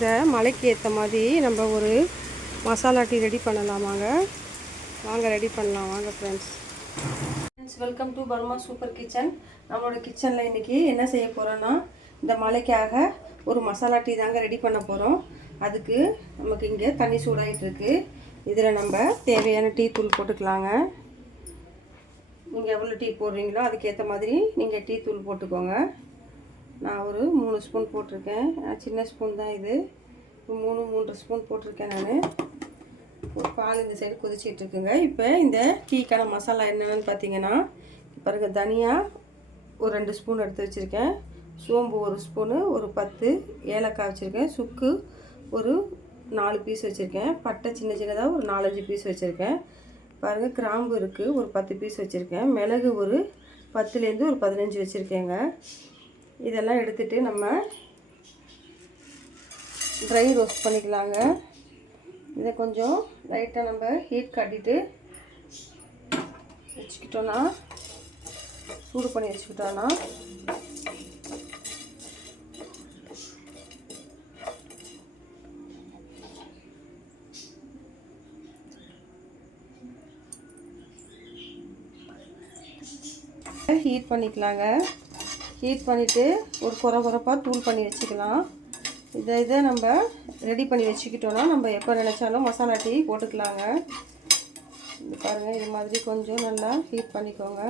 இந்த மலைக்கு ஏற்ற மாதிரி நம்ம ஒரு மசாலா டீ ரெடி பண்ணலாமாங்க. வாங்க ரெடி பண்ணலாம் வாங்க friends. Welcome to Burma super kitchen. நம்மளோட கிச்சனில் இன்றைக்கி என்ன செய்ய போகிறோன்னா, இந்த மலைக்காக ஒரு மசாலா டீ தாங்க ரெடி பண்ண போகிறோம். அதுக்கு நமக்கு இங்கே தண்ணி சூடாகிட்டு இருக்குது. இதில் நம்ம தேவையான டீ தூள் போட்டுக்கலாங்க. நீங்கள் எவ்வளோ டீ போடுறீங்களோ அதுக்கேற்ற மாதிரி நீங்கள் டீ தூள் போட்டுக்கோங்க. நான் ஒரு 3 ஸ்பூன் போட்டிருக்கேன். சின்ன ஸ்பூன் தான் இது. 3 ஸ்பூன் போட்டிருக்கேன் நான். பால் இந்த சைடு கொதிச்சிட்ருக்குங்க. இப்போ இந்த டீக்கான மசாலா என்னென்னு பார்த்தீங்கன்னா, பாருங்க, தனியா ஒரு 2 ஸ்பூன் எடுத்து வச்சுருக்கேன். சோம்பு ஒரு ஸ்பூனு, ஒரு 10 ஏலக்காய் வச்சுருக்கேன். சுக்கு ஒரு 4 பீஸ் வச்சுருக்கேன். பட்டை சின்ன சின்னதாக ஒரு 4-5 பீஸ் வச்சுருக்கேன். பாருங்கள், கிராம்பு இருக்குது, ஒரு 10 பீஸ் வச்சுருக்கேன். மிளகு ஒரு 10லேருந்து ஒரு 15 வச்சுருக்கேங்க. இதெல்லாம் எடுத்துகிட்டு நம்ம ட்ரை ரோஸ்ட் பண்ணிக்கலாங்க. இதை கொஞ்சம் லைட்டாக நம்ம ஹீட் காட்டிட்டு வச்சுக்கிட்டோன்னா, சூடு பண்ணி வச்சுக்கிட்டோன்னா ஹீட் பண்ணிக்கலாங்க. ஹீட் பண்ணிவிட்டு ஒரு குறப்பாக தூள் பண்ணி வச்சுக்கலாம். இதை நம்ம ரெடி பண்ணி வச்சுக்கிட்டோன்னா நம்ம எப்போ நினச்சாலும் மசாலா டீ போட்டுக்கலாங்க. இது பாருங்கள், இது மாதிரி கொஞ்சம் நல்லா ஹீட் பண்ணிக்கோங்க.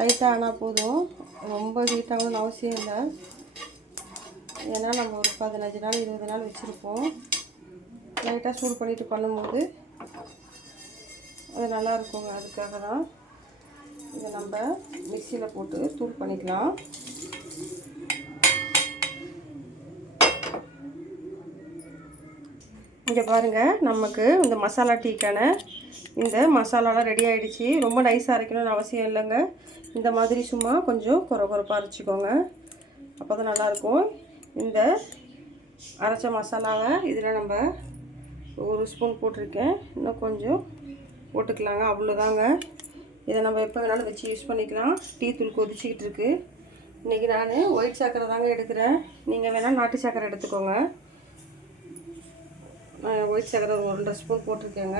லைட்டாக ஆனால் போதும், ரொம்ப ஹீட் ஆகணும்னு அவசியம் இல்லை. ஏன்னா நம்ம ஒரு 15 நாள் 20 நாள் வச்சுருப்போம். லைட்டாக சூடு பண்ணிவிட்டு பண்ணும்போது அது நல்லா இருக்குங்க. அதுக்காக தான் இதை நம்ம மிக்சியில் போட்டு தூள் பண்ணிக்கலாம். இங்கே பாருங்கள், நமக்கு இந்த மசாலா டீக்கான இந்த மசாலாலாம் ரெடி ஆகிடுச்சு. ரொம்ப நைஸாக அரைக்கணும்னு அவசியம் இல்லைங்க. இந்த மாதிரி சும்மா கொஞ்சம் குறப்பாக அரைச்சிக்கோங்க. அப்போ தான் நல்லாயிருக்கும். இந்த அரைச்ச மசாலாவை இதில் நம்ம 1 ஸ்பூன் போட்டிருக்கேன். இன்னும் கொஞ்சம் போட்டுக்கலாங்க. அவ்வளோதாங்க. இதை நம்ம எப்போ வேணாலும் வச்சு யூஸ் பண்ணிக்கலாம். டீ தூள் கொதிச்சிக்கிட்டு இருக்குது. இன்றைக்கி நான் ஒயிட் சர்க்கரை தாங்க எடுக்கிறேன். நீங்கள் வேணால் நாட்டு சர்க்கரை எடுத்துக்கோங்க. ஒயிட் சர்க்கரை ஒரு 1.5 ஸ்பூன் போட்டிருக்கேங்க.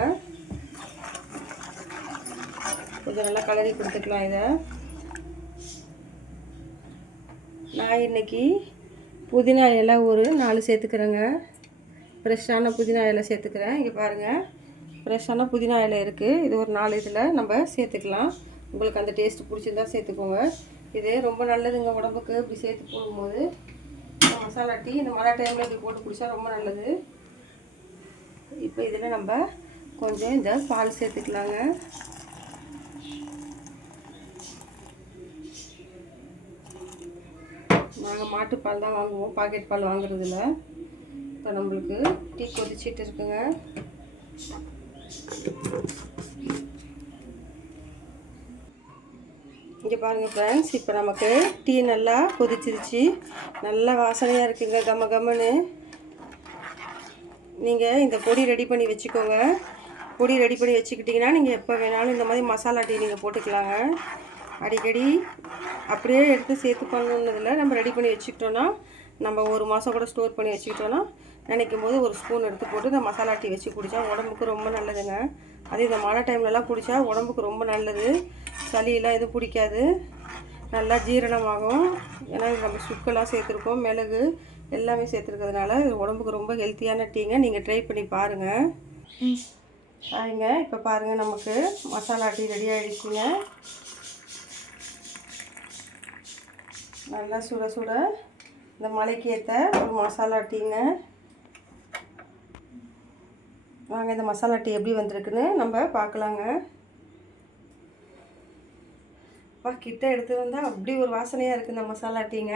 கொஞ்சம் நல்லா கலரி கொடுத்துக்கலாம். இதை நான் இன்றைக்கி புதினா இலை ஒரு 4 சேர்த்துக்கிறேங்க. ஃப்ரெஷ்ஷான புதினா இலை சேர்த்துக்கிறேன். இங்கே பாருங்கள், ஃப்ரெஷ்ஷான புதினா இலை இருக்குது. இது ஒரு 4 இதில் நம்ம சேர்த்துக்கலாம். உங்களுக்கு அந்த டேஸ்ட்டு பிடிச்சிருந்தா சேர்த்துக்கோங்க. இது ரொம்ப நல்லதுங்க உடம்புக்கு. இப்படி சேர்த்து போடும்போது மசாலா டீ இந்த மழை டைமில் இப்படி போட்டு குடித்தா ரொம்ப நல்லது. இப்போ இதில் நம்ம கொஞ்சம் இந்த பால் சேர்த்துக்கலாங்க. நாங்கள் மாட்டுப்பால் தான் வாங்குவோம், பாக்கெட் பால் வாங்குறதில்ல. இப்போ நம்மளுக்கு டீ கொதிச்சிட்டு இருக்குங்க. இங்கே பாருங்கள் ஃப்ரெண்ட்ஸ், இப்போ நமக்கு டீ நல்லா கொதிச்சிருச்சு. நல்லா வாசனையாக இருக்குங்க, கம கமன்னு. நீங்கள் இந்த பொடி ரெடி பண்ணி வச்சுக்கோங்க. பொடி ரெடி பண்ணி வச்சுக்கிட்டிங்கன்னா நீங்கள் எப்போ வேணாலும் இந்த மாதிரி மசாலா டீ நீங்கள் போட்டுக்கலாங்க. அடிக்கடி அப்படியே எடுத்து சேர்த்து பண்ணணுன்னதில் நம்ம ரெடி பண்ணி வச்சுக்கிட்டோன்னா, நம்ம 1 மாதம் கூட ஸ்டோர் பண்ணி வச்சுக்கிட்டோன்னா, நினைக்கும் போது 1 ஸ்பூன் எடுத்து போட்டு இந்த மசாலா டீ வச்சு குடித்தா உடம்புக்கு ரொம்ப நல்லதுங்க. அது இந்த மழை டைம்லலாம் குடித்தா உடம்புக்கு ரொம்ப நல்லது. சளியெல்லாம் எதுவும் பிடிக்காது, நல்லா ஜீரணமாகும். ஏன்னா நம்ம சுக்கெல்லாம் சேர்த்துருக்கோம், மிளகு எல்லாமே சேர்த்துருக்கிறதுனால இது உடம்புக்கு ரொம்ப ஹெல்த்தியான டீங்க. நீங்கள் ட்ரை பண்ணி பாருங்கள். ஆயிங்க, இப்போ பாருங்கள், நமக்கு மசாலா டீ ரெடி ஆகிடுச்சுங்க. நல்லா சுட சுட இந்த மலைக்கு ஏற்ற ஒரு மசாலா டீங்க. வாங்க இந்த மசாலா டீ எப்படி வந்திருக்குன்னு நம்ம பார்க்கலாங்க. கிட்ட எடுத்து வந்தால் அப்படி ஒரு வாசனையாக இருக்குது இந்த மசாலா டீங்க.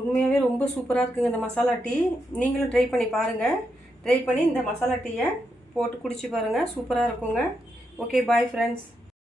உண்மையாகவே ரொம்ப சூப்பராக இருக்குங்க இந்த மசாலா டீ. நீங்களும் ட்ரை பண்ணி பாருங்கள். ட்ரை பண்ணி இந்த மசாலா டீயை போட்டு குடிச்சு பாருங்கள், சூப்பராக இருக்குங்க. Okay, bye friends.